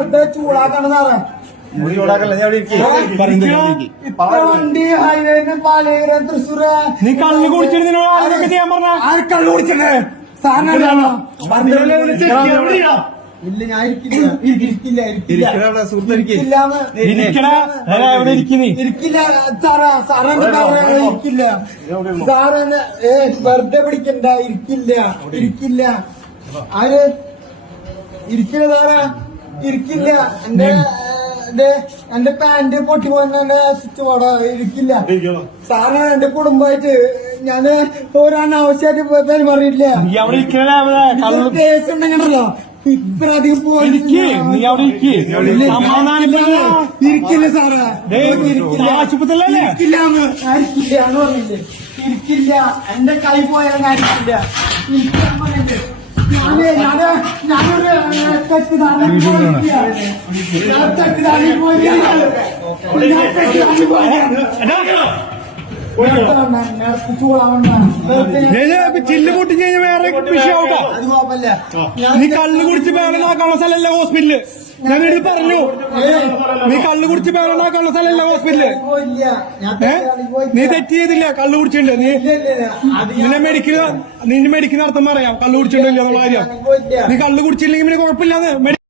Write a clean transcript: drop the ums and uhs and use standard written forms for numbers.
വെറുതെ ചൂടാക്കണ സാറേ. വണ്ടി ഹൈവേന്ന് പാലയൂര് തൃശ്ശൂര്. നീ കള്ളു കുടിച്ചിട്ട് ആരൊക്കെ ചെയ്യാൻ പറഞ്ഞ ആര് കള്ളു കുടിച്ചിട്ട് സാറിന് ഇല്ല ഞാൻ ഇരിക്കില്ല സാറാ. സാറെന്നെ ഇരിക്കില്ല. സാറെന്നെ വെറുതെ പിടിക്കണ്ട. ഇരിക്കില്ല ആര് ഇരിക്കില്ല സാറാ. ഇരിക്കില്ല. എന്റെ പാന്റ് പൊട്ടിപ്പോന്ന എന്റെ സ്വിച്ച് ബോർഡ് ഇരിക്കില്ല സാറ്. എന്റെ കുടുംബമായിട്ട് ഞാന് ഒരനാവശ്യമായിട്ട് പെരുമാറിയില്ല. കേസ് ഉണ്ടെങ്കിലോ ഇത്ര അധികം ഇരിക്കില്ല സാറേ. ആശുപത്രിയിലല്ലേ ഇരിക്കില്ലാന്ന് പറഞ്ഞില്ലേ. ഇരിക്കില്ല. എന്റെ കൈ പോയാൽ ഇരിക്കില്ല. ഇരിക്കാൻ പറഞ്ഞിട്ട് ഞാനൊരു തെറ്റിദ്ധാരണ ചില്ല് പൊട്ടി കഴിഞ്ഞാൽ വേറെ വിഷയമാവട്ടോ. നീ കള്ളു കുടിച്ച് ബഹളമാക്കാനുള്ള സ്ഥലമല്ല ഹോസ്പിറ്റല്. ഞാൻ വീട്ടിൽ പറഞ്ഞു നീ കള്ളു കുടിച്ച് ബഹളമാക്കാനുള്ള സ്ഥലമല്ല ഹോസ്പിറ്റല്. നീ തെറ്റ് ചെയ്തില്ല. കള്ളു കുടിച്ചിട്ടുണ്ട്. നിന്നെ മെഡിക്കൽ നടത്തുമ്പോ അറിയാം കള്ളു കുടിച്ചിട്ടില്ല എന്നുള്ള കാര്യം. നീ കള്ളു കുടിച്ചില്ലെങ്കിൽ പിന്നെ കുഴപ്പമില്ലാന്ന്